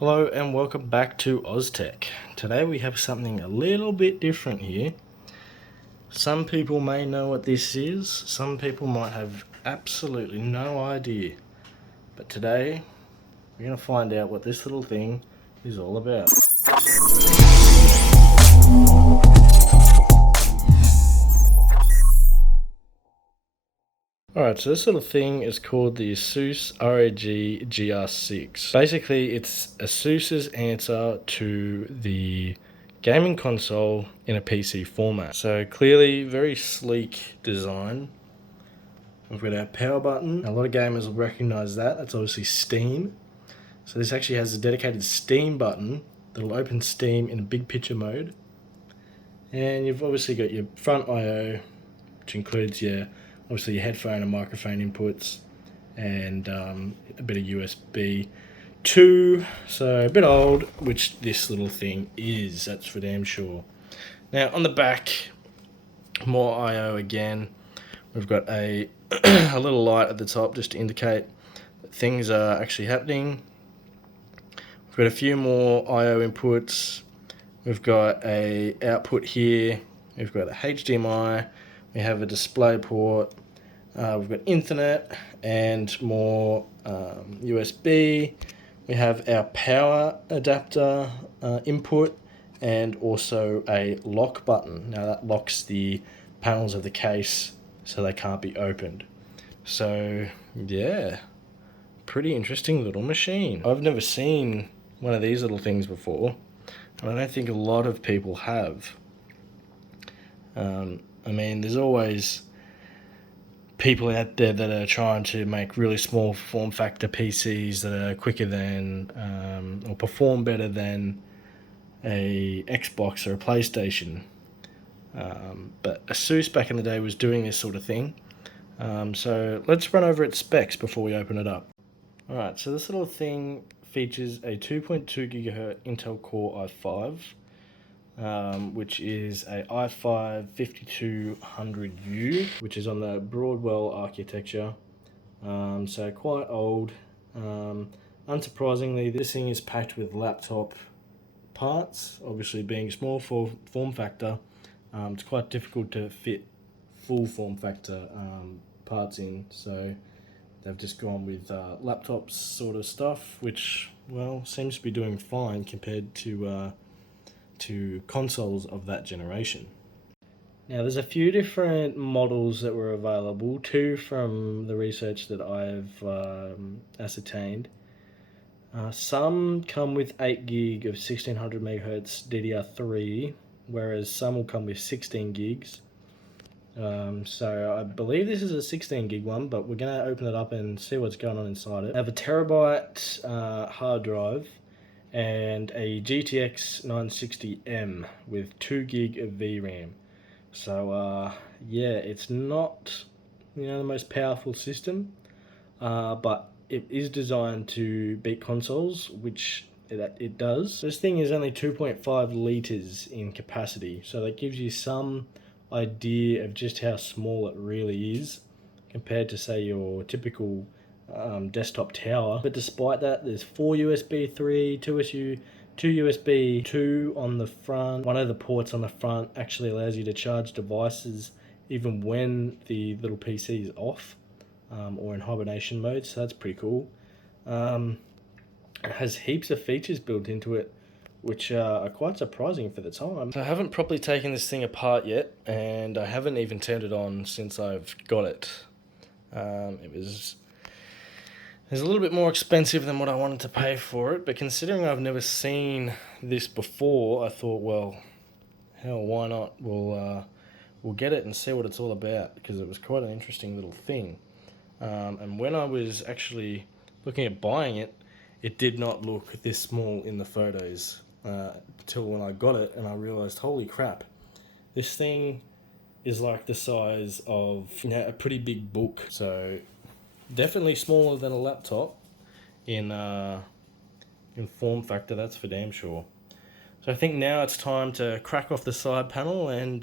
Hello and welcome back to OzTech. Today we have something a little bit different here. Some people may know what this is, some people might have absolutely no idea. But today we're going to find out what this little thing is all about. Alright, so this little thing is called the Asus ROG GR6. Basically, it's Asus's answer to the gaming console in a PC format. So clearly, very sleek design. We've got our power button. A lot of gamers will recognize that. That's obviously Steam. So this actually has a dedicated Steam button that'll open Steam in a big picture mode. And you've obviously got your front I/O, which includes obviously your headphone and microphone inputs, and a bit of USB 2, so a bit old, which this little thing is, that's for damn sure. Now on the back, more I/O again. We've got a a little light at the top just to indicate that things are actually happening. We've got a few more I/O inputs. We've got a output here. We've got a HDMI. We have a display port. We've got Ethernet and more USB. We have our power adapter input and also a lock button. Now that locks the panels of the case so they can't be opened. So yeah, pretty interesting little machine. I've never seen one of these little things before, and I don't think a lot of people have. I mean, there's always people out there that are trying to make really small form factor PCs that are quicker than or perform better than a Xbox or a PlayStation. But Asus back in the day was doing this sort of thing. So let's run over its specs before we open it up. Alright, so this little thing features a 2.2 GHz Intel Core i5. Which is a i5 5200U, which is on the Broadwell architecture. So quite old. Unsurprisingly, this thing is packed with laptop parts. Obviously, being small for form factor, it's quite difficult to fit full form factor parts in. So they've just gone with laptops sort of stuff, which, well, seems to be doing fine compared to consoles of that generation. Now there's a few different models that were available, two from the research that I've ascertained. Some come with 8 gig of 1600 MHz DDR3, whereas some will come with 16 gigs. So I believe this is a 16 gig one, but we're going to open it up and see what's going on inside it. I have a terabyte hard drive and a GTX 960M with 2 gig of VRAM. So yeah, it's not the most powerful system, but it is designed to beat consoles, which it does. This thing is only 2.5 liters in capacity, so that gives you some idea of just how small it really is compared to, say, your typical desktop tower. But despite that, there's 4 USB 3, 2 USB 2 on the front. One of the ports on the front actually allows you to charge devices even when the little PC is off or in hibernation mode, so that's pretty cool. It has heaps of features built into it, which are quite surprising for the time. So I haven't properly taken this thing apart yet, and I haven't even turned it on since I've got it. It's a little bit more expensive than what I wanted to pay for it, but considering I've never seen this before, I thought, well, hell, why not? We'll get it and see what it's all about, because it was quite an interesting little thing. And when I was actually looking at buying it, it did not look this small in the photos until when I got it and I realized, holy crap, this thing is like the size of a pretty big book. So definitely smaller than a laptop in form factor, that's for damn sure. So I think now it's time to crack off the side panel and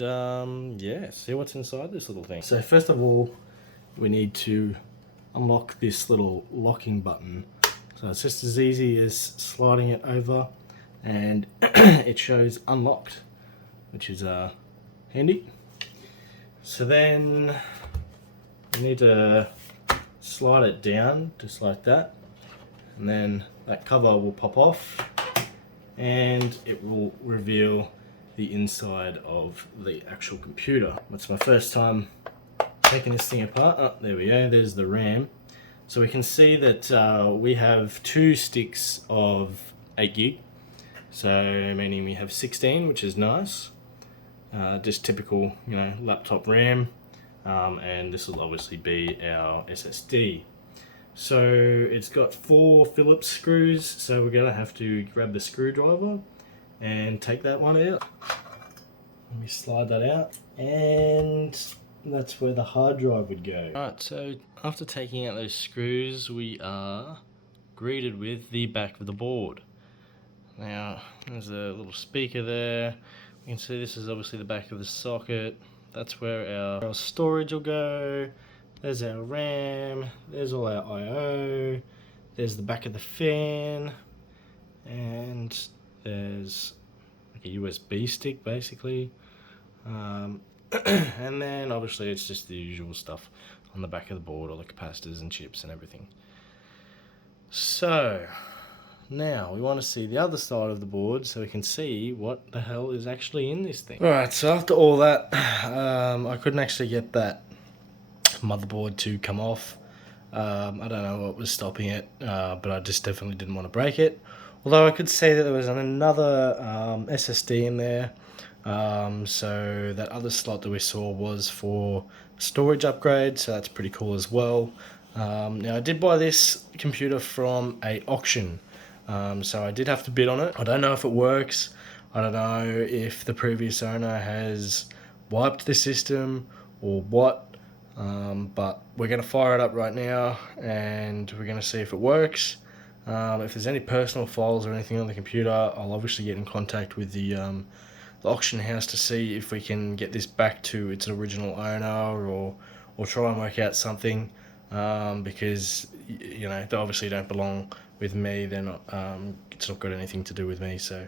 see what's inside this little thing. So first of all, we need to unlock this little locking button. So So it's just as easy as sliding it over, and it shows unlocked, which is handy. So then you need to slide it down just like that, and then that cover will pop off and it will reveal the inside of the actual computer. It's my first time taking this thing apart. Oh, there we go, there's the RAM. So we can see that we have 2 sticks of 8 gig, so meaning we have 16, which is nice. Just typical, you know, laptop RAM, and this will obviously be our SSD. So it's got 4 Phillips screws, so we're gonna have to grab the screwdriver and take that one out. Let me slide that out, and that's where the hard drive would go. Alright, so after taking out those screws, we are greeted with the back of the board. Now, there's a little speaker there. You can see this is obviously the back of the socket. That's where our storage will go. There's our RAM. There's all our I/O. There's the back of the fan. And there's like a USB stick, basically. And then obviously it's just the usual stuff on the back of the board, all the capacitors and chips and everything. So now we want to see the other side of the board so we can see what the hell is actually in this thing. Alright, so after all that, I couldn't actually get that motherboard to come off. I don't know what was stopping it, but I just definitely didn't want to break it. Although I could see that there was another SSD in there. So that other slot that we saw was for storage upgrade, so that's pretty cool as well. Now I did buy this computer from an auction, so I did have to bid on it. I don't know if it works. I don't know if the previous owner has wiped the system or what, but we're going to fire it up right now and we're going to see if it works. If there's any personal files or anything on the computer, I'll obviously get in contact with the auction house to see if we can get this back to its original owner, or try and work out something, because you know, they obviously don't belong with me. They're not, it's not got anything to do with me. So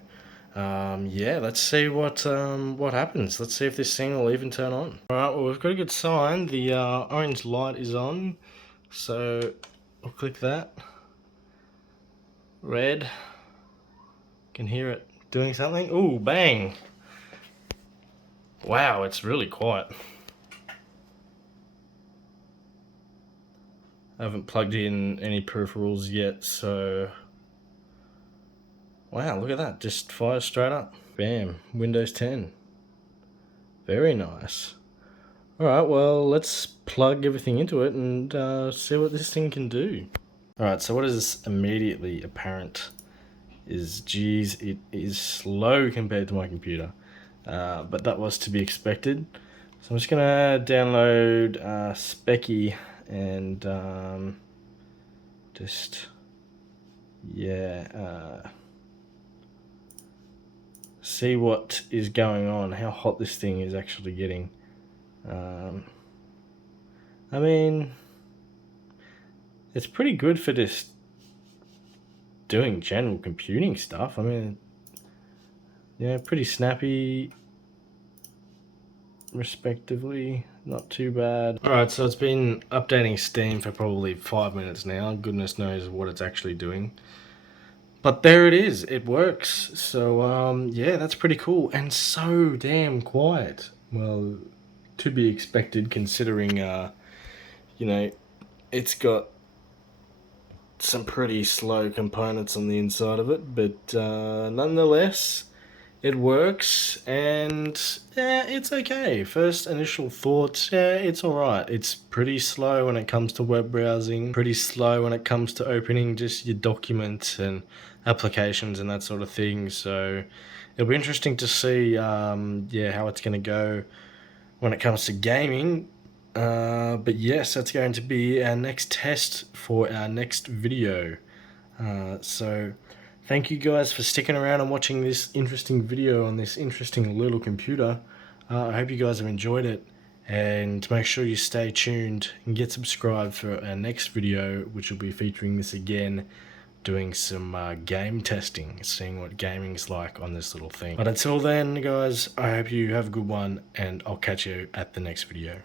yeah, let's see what happens. Let's see if this thing will even turn on. Alright, well, we've got a good sign. The orange light is on, so I'll click that. Red, can hear it doing something. Ooh, bang. Wow, it's really quiet. I haven't plugged in any peripherals yet, so wow, look at that, just fires straight up. Bam, Windows 10. Very nice. Alright, well, let's plug everything into it and see what this thing can do. Alright, so what is immediately apparent is, geez, it is slow compared to my computer. But that was to be expected. So I'm just gonna download Specky and just, yeah, see what is going on, how hot this thing is actually getting. I mean, it's pretty good for just doing general computing stuff. I mean, yeah, pretty snappy, respectively, not too bad. Alright, so it's been updating Steam for probably 5 minutes now. Goodness knows what it's actually doing. But there it is, it works. So yeah, that's pretty cool, and so damn quiet. Well, to be expected, considering you know, it's got some pretty slow components on the inside of it, but nonetheless, it works, and yeah, it's okay. First initial thoughts, yeah, it's alright. It's pretty slow when it comes to web browsing, pretty slow when it comes to opening just your documents and applications and that sort of thing. So it'll be interesting to see yeah, how it's going to go when it comes to gaming. But yes, that's going to be our next test for our next video. So thank you guys for sticking around and watching this interesting video on this interesting little computer. I hope you guys have enjoyed it, and make sure you stay tuned and get subscribed for our next video, which will be featuring this again doing some game testing, seeing what gaming's like on this little thing. But until then, guys, I hope you have a good one, and I'll catch you at the next video.